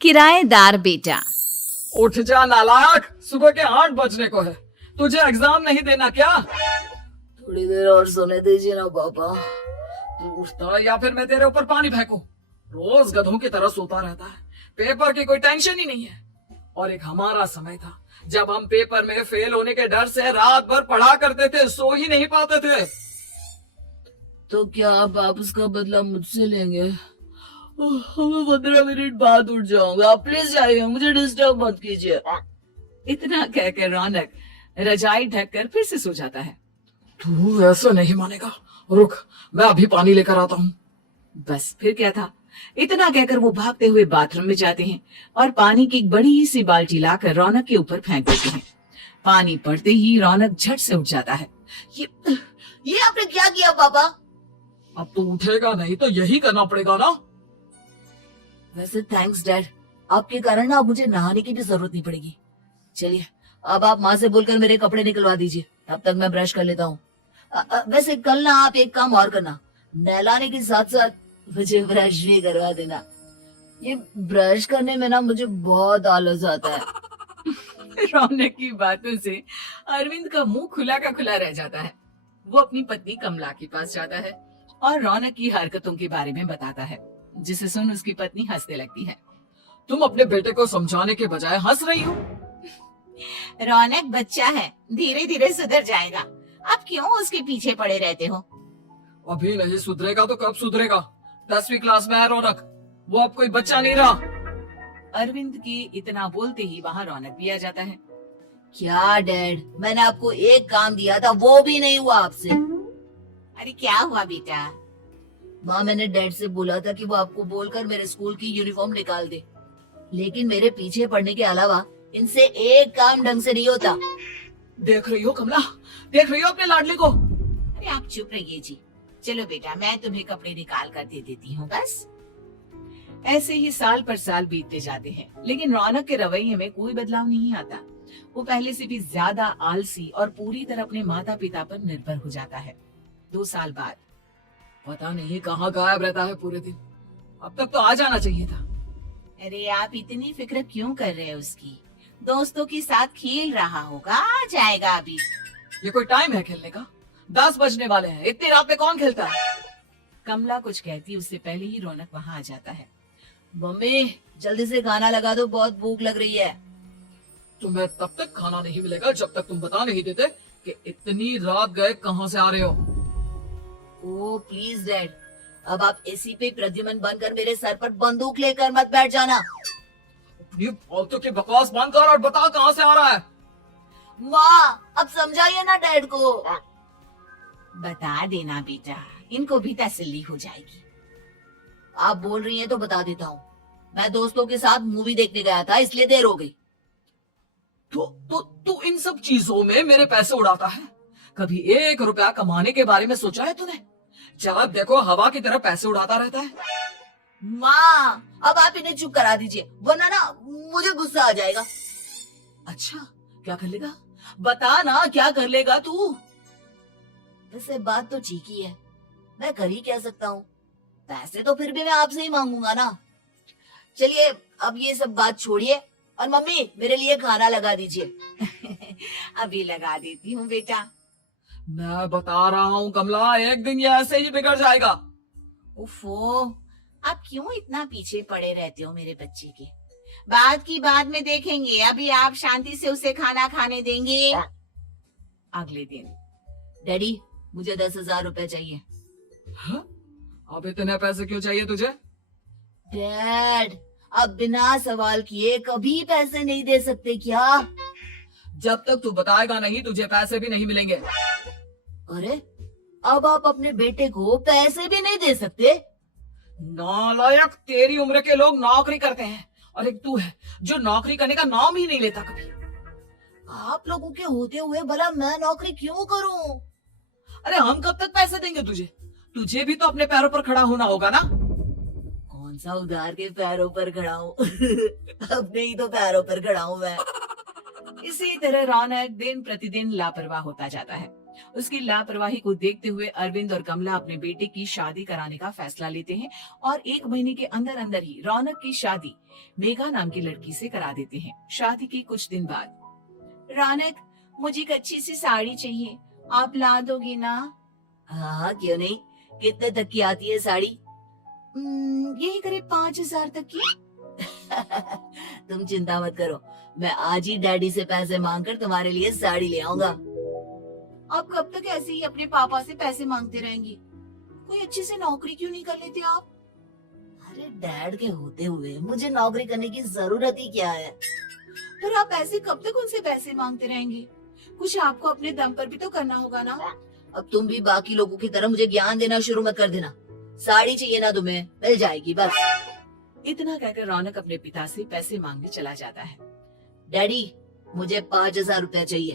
किराएदार बेटा। उठ जा नालायक, सुबह के 8 बजने को है। तुझे एग्जाम नहीं देना क्या? थोड़ी देर और सोने दीजिए ना पापा। तू उठता या फिर मैं तेरे ऊपर पानी फेंकूं? रोज गधों की तरह सोता रहता है, पेपर की कोई टेंशन ही नहीं है। और एक हमारा समय था जब हम पेपर में फेल होने के डर से रात भर पढ़ा करते थे, सो ही नहीं पाते थे। तो क्या आप उसका बदला मुझसे लेंगे? मैं 15 मिनट बाद उठ जाऊंगा, आप प्लीज जाइए, मुझे डिस्टर्ब मत कीजिए। इतना कहकर रौनक रजाई ढककर फिर से सो जाता है। तू ऐसा नहीं मानेगा, रुक मैं अभी पानी लेकर आता हूँ। बस फिर क्या था, इतना कहकर वो भागते हुए बाथरूम में जाते हैं और पानी की एक बड़ी सी बाल्टी लाकर रौनक के ऊपर फेंक देते हैं। पानी पड़ते ही रौनक झट से उठ जाता है। ये आपने क्या किया पापा? अब तू उठेगा नहीं तो यही करना पड़ेगा ना। वैसे थैंक्स डैड, आपके कारण ना अब मुझे नहाने की भी जरूरत नहीं पड़ेगी। चलिए अब आप माँ से बोलकर मेरे कपड़े निकलवा दीजिए, तब तक मैं ब्रश कर लेता हूँ। वैसे कल ना आप एक काम और करना, नहलाने के साथ साथ मुझे ब्रश भी करवा देना। ये ब्रश करने में ना मुझे बहुत आलस आता है। रौनक की बातों से अरविंद का मुंह खुला का खुला रह जाता है। वो अपनी पत्नी कमला के पास जाता है और रौनक की हरकतों के बारे में बताता है, जिसे सुन उसकी पत्नी हंसने लगती है। तुम अपने बेटे को समझाने के बजाय हंस रही हो। रौनक बच्चा है, धीरे धीरे सुधर जाएगा। आप क्यों उसके पीछे पड़े रहते हो? अभी नहीं सुधरेगा तो कब सुधरेगा? 10वीं क्लास में है रौनक, वो अब कोई बच्चा नहीं रहा। अरविंद की इतना बोलते ही वहाँ रौनक भी आ जाता है। क्या डैड, मैंने आपको एक काम दिया था, वो भी नहीं हुआ आपसे। अरे क्या हुआ बेटा? माँ, मैंने डैड से बोला था कि वो आपको बोलकर मेरे स्कूल की यूनिफॉर्म निकाल दे, लेकिन मेरे पीछे पड़ने के अलावा इनसे एक काम ढंग से नहीं होता। देख रही हो कमला, देख रही हो अपने लाडले को? अरे आप चुप रहिए जी। चलो बेटा, मैं तुम्हें कपड़े निकाल कर दे देती हूँ बस। ऐसे ही साल पर साल बीतते जाते हैं, लेकिन रौनक के रवैये में कोई बदलाव नहीं आता। वो पहले से भी ज्यादा आलसी और पूरी तरह अपने माता पिता पर निर्भर हो जाता है। 2 साल बाद पता नहीं कहाँ गायब रहता है पूरे दिन, अब तक तो आ जाना चाहिए था। अरे आप इतनी फिक्र क्यों कर रहे हैं उसकी? दोस्तों के साथ खेल रहा होगा, आ जाएगा अभी। ये कोई टाइम है खेलने का? 10 बजने वाले हैं, इतनी रात में कौन खेलता है? कमला कुछ कहती उससे पहले ही रौनक वहाँ आ जाता है। मम्मी जल्दी से खाना लगा दो, बहुत भूख लग रही है। तुम्हें तब तक खाना नहीं मिलेगा जब तक तुम बता नहीं देते कि इतनी रात गए कहाँ से आ रहे हो। ओह प्लीज डैड, अब आप एसी पे प्रद्युमन बनकर मेरे सर पर बंदूक लेकर मत बैठ जाना। अपनी फालतू की बकवास बंद कर और बता कहाँ से आ रहा है। माँ अब समझाइए ना डैड को। बता देना बेटा, इनको भी तसल्ली हो जाएगी। आप बोल रही हैं तो बता देता हूँ, मैं दोस्तों के साथ मूवी देखने गया था, इसलिए देर हो गई। तू इन सब चीजों में मेरे पैसे उड़ाता है? कभी 1 रुपया कमाने के बारे में सोचा है तूने? जब देखो हवा की तरह पैसे उड़ाता रहता है। माँ अब आप इन्हें चुप करा दीजिए, वरना ना मुझे गुस्सा आ जाएगा। अच्छा क्या कर लेगा? बता ना, क्या कर लेगा तू? वैसे बात तो ठीक ही है, मैं कर ही क्या सकता हूँ, पैसे तो फिर भी मैं आपसे ही मांगूंगा ना। चलिए अब ये सब बात छोड़िए और मम्मी मेरे लिए खाना लगा दीजिए। अभी लगा देती हूँ बेटा। मैं बता रहा हूँ कमला, एक दिन ये ऐसे ही बिगड़ जाएगा। उफो, आप क्यों इतना पीछे पड़े रहते हो मेरे बच्चे के? बाद की बाद में देखेंगे, अभी आप शांति से उसे खाना खाने देंगे। अगले दिन डैडी मुझे 10,000 रुपए चाहिए। हाँ? अब इतने पैसे क्यों चाहिए तुझे? डैड अब बिना सवाल किए कभी पैसे नहीं दे सकते क्या? जब तक तू बताएगा नहीं तुझे पैसे भी नहीं मिलेंगे। अरे अब आप अपने बेटे को पैसे भी नहीं दे सकते? नालायक, तेरी उम्र के लोग नौकरी करते हैं और एक तू है जो नौकरी करने का नाम ही नहीं लेता कभी। आप लोगों के होते हुए भला मैं नौकरी क्यों करूं? अरे हम कब तक पैसे देंगे तुझे? तुझे भी तो अपने पैरों पर खड़ा होना होगा ना। कौन सा उधार के पैरों पर खड़ा हूँ? अपने ही तो पैरों पर खड़ा हूँ मैं। इसी तरह रौनक दिन प्रतिदिन लापरवाह होता जाता है उसकी लापरवाही को देखते हुए अरविंद और कमला अपने बेटे की शादी कराने का फैसला लेते हैं और 1 महीने के अंदर अंदर ही रौनक की शादी मेघा नाम की लड़की से करा देते हैं। शादी के कुछ दिन बाद, रौनक, मुझे एक अच्छी सी साड़ी चाहिए, आप ला दोगी ना? हाँ, क्यों नहीं। कितने तक की आती है साड़ी? यही करीब 5,000 तक की। तुम चिंता मत करो, मैं आज ही डैडी से पैसे मांगकर तुम्हारे लिए साड़ी ले आऊंगा। आप कब तक ऐसे ही अपने पापा से पैसे मांगते रहेंगी? कोई अच्छी सी नौकरी क्यों नहीं कर लेते आप? अरे डैड के होते हुए मुझे नौकरी करने की जरूरत ही क्या है? पर आप ऐसे कब तक उनसे पैसे मांगते रहेंगे? कुछ आपको अपने दम पर भी तो करना होगा ना? अब तुम भी बाकी लोगों की तरह मुझे ज्ञान देना शुरू मत कर देना। साड़ी चाहिए ना तुम्हें, मिल जाएगी बस। इतना कहकर रौनक अपने पिता से पैसे मांगने चला जाता है। डैडी, मुझे 5,000 रुपया चाहिए।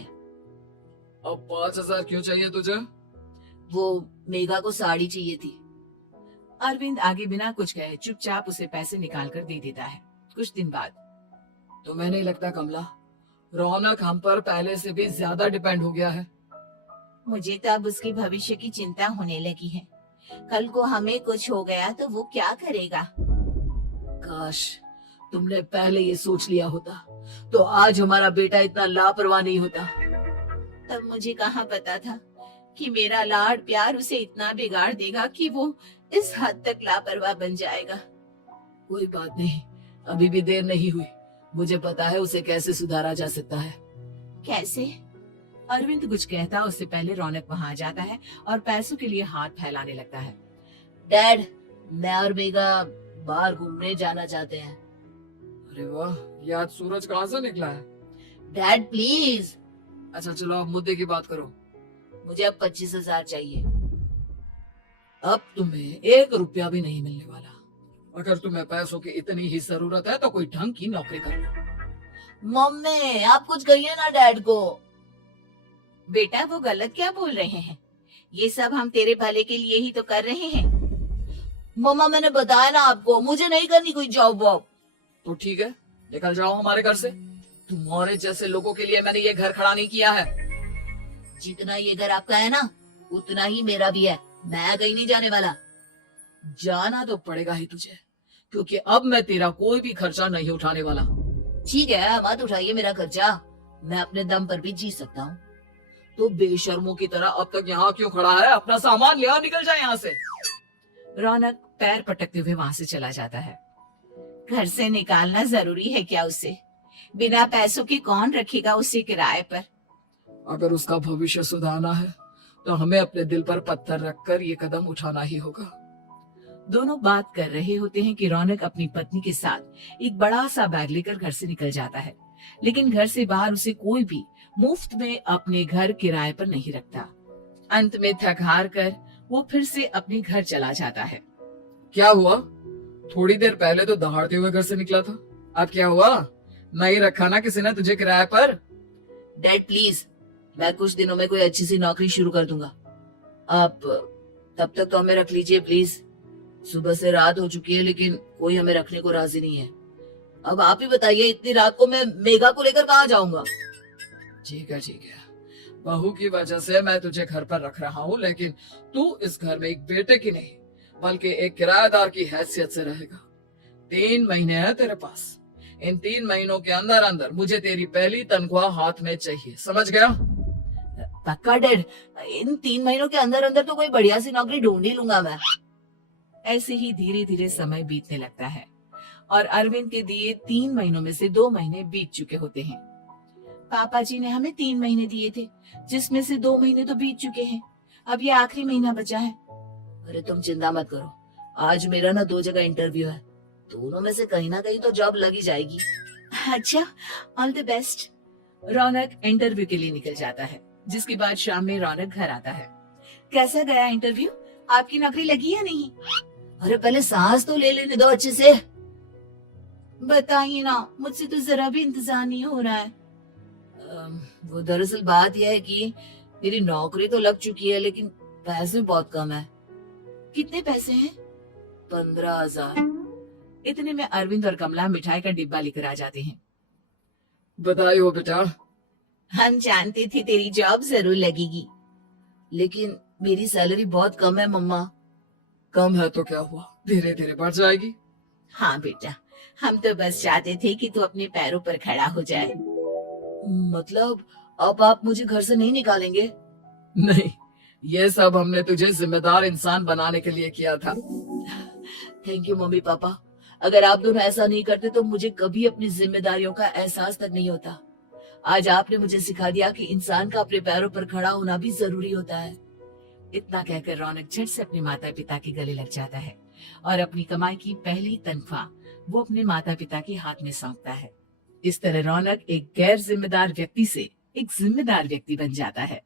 अब 5,000 क्यों चाहिए तुझे? वो मेघा को साड़ी चाहिए थी। अरविंद आगे बिना कुछ कहे चुपचाप उसे पैसे निकाल कर दे देता है। कुछ दिन बाद, तुम्हें नहीं लगता कमला, रौनक हम पर पहले से भी ज्यादा डिपेंड हो गया है? मुझे तो अब उसके भविष्य की चिंता होने लगी है। कल को हमें कुछ हो गया तो वो क्या करेगा? काश तुमने पहले ये सोच लिया होता तो आज हमारा बेटा इतना लापरवाह नहीं होता। तब मुझे कहाँ पता था कि मेरा लाड प्यार उसे इतना बिगाड़ देगा कि वो इस हद तक लापरवाह बन जाएगा। कोई बात नहीं, अभी भी देर नहीं हुई। मुझे पता है उसे कैसे सुधारा जा सकता है। कैसे? अरविंद कुछ कहता उससे पहले रौनक वहां आ जाता है और पैसों के लिए हाथ फैलाने लगता है। डैड, मैं और मेघा बाहर घूमने जाना चाहते हैं। अरे वाह, ये आज सूरज कहाँ से निकला है? Dad please. अच्छा चलो अब मुद्दे की बात करो। मुझे अब 25,000 चाहिए। अब तुम्हें 1 रुपया भी नहीं मिलने वाला। अगर तुम्हें पैसों की इतनी ही जरूरत है तो कोई ढंग की नौकरी कर लो। मम्मी, आप कुछ कहिए ना डैड को। बेटा, वो गलत क्या बोल रहे हैं? ये सब हम तेरे भले के लिए ही तो कर रहे हैं। मम्मा, मैंने बताया ना आपको, मुझे नहीं करनी कोई जॉब वॉब। तो ठीक है, निकल जाओ हमारे घर से। तुम्हारे जैसे लोगों के लिए मैंने ये घर खड़ा नहीं किया है। जितना ये घर आपका है ना, उतना ही मेरा भी है। मैं कहीं नहीं जाने वाला। जाना तो पड़ेगा ही तुझे, क्योंकि अब मैं तेरा कोई भी खर्चा नहीं उठाने वाला। ठीक है, मत उठाइए मेरा खर्चा, मैं अपने दम पर भी जी सकता हूँ। तो बेशर्मों की तरह अब तक यहाँ क्यों खड़ा है? अपना सामान ले आओ, निकल जाए यहाँ से। रौनक पैर पटकते हुए वहां से चला जाता है। घर से निकालना जरूरी है क्या उसे? बिना पैसों के कौन रखेगा उसे किराए पर? अगर उसका भविष्य सुधारना है तो हमें अपने दिल पर पत्थर रखकर ये कदम उठाना ही होगा। दोनों बात कर रहे होते हैं कि रौनक अपनी पत्नी के साथ एक बड़ा सा बैग लेकर घर से निकल जाता है, लेकिन घर से बाहर उसे कोई भी मुफ्त में अपने घर किराए पर नहीं रखता। अंत में थक हार कर वो फिर से अपने घर चला जाता है। क्या हुआ? थोड़ी देर पहले तो दहाड़ते हुए घर से निकला था, अब क्या हुआ? नहीं रखा ना किसी ने तुझे किराए पर? डैड प्लीज, मैं कुछ दिनों में कोई अच्छी सी नौकरी शुरू कर दूंगा। आप तब तक तो हमें रख लीजिए प्लीज। सुबह से रात हो चुकी है लेकिन कोई हमें रखने को राजी नहीं है। अब आप ही बताइए, इतनी रात को मैं मेघा को लेकर कहाँ जाऊंगा? ठीक है ठीक है, बहू की वजह से मैं तुझे घर पर रख रहा हूँ, लेकिन तू इस घर में एक बेटे की नहीं बल्कि एक किराएदार की हैसियत से रहेगा। 3 महीने है तेरे पास। इन 3 महीनों के अंदर अंदर मुझे तेरी पहली तनख्वाह हाथ में चाहिए, समझ गया? पक्का डैड, इन 3 महीनों के अंदर अंदर तो कोई बढ़िया सी नौकरी ढूंढ ही लूंगा मैं। ऐसे ही धीरे धीरे समय बीतने लगता है और अरविंद के दिए 3 महीनों में से 2 महीने बीत चुके होते हैं। पापा जी ने हमें 3 महीने दिए थे, जिसमें से 2 महीने तो बीत चुके हैं। अब ये आखिरी महीना बचा है। अरे तुम चिंता मत करो, आज मेरा ना 2 जगह इंटरव्यू है, दोनों में से कहीं ना कहीं तो जॉब लगी जाएगी। अच्छा, all the best. Raunak interview के लिए निकल जाता है, जिसके बाद शाम में रौनक घर आता है। कैसा गया इंटरव्यू? आपकी नौकरी लगी या नहीं? अरे पहले सांस तो ले लेने दो अच्छे से। बताइए ना, मुझसे तो जरा भी इंतजार नहीं हो रहा है। वो दरअसल बात यह है कि मेरी नौकरी तो लग चुकी है लेकिन पैसे बहुत कम है। कितने पैसे हैं? 15,000। इतने में अरविंद और कमला मिठाई का डिब्बा लेकर आ जाते हैं। बताइए बेटा। हम जानते थे तेरी जॉब जरूर लगेगी। लेकिन मेरी सैलरी बहुत कम है मम्मा। कम है तो क्या हुआ, धीरे धीरे बढ़ जाएगी। हाँ बेटा, हम तो बस चाहते थे कि तू अपने पैरों पर खड़ा हो जाए। मतलब अब आप मुझे घर से नहीं निकालेंगे? नहीं, ये सब हमने तुझे जिम्मेदार इंसान बनाने के लिए किया था। Thank you mummy papa. अगर आप दोनों ऐसा नहीं करते तो मुझे कभी अपनी जिम्मेदारियों का एहसास तक नहीं होता। आज आपने मुझे सिखा दिया कि इंसान का अपने पैरों पर खड़ा होना भी जरूरी होता है। इतना कहकर रौनक झट से अपने माता पिता के गले लग जाता है और अपनी कमाई की पहली तनख्वाह वो अपने माता पिता के हाथ में सौंपता है। इस तरह रौनक एक गैर जिम्मेदार व्यक्ति से एक जिम्मेदार व्यक्ति बन जाता है।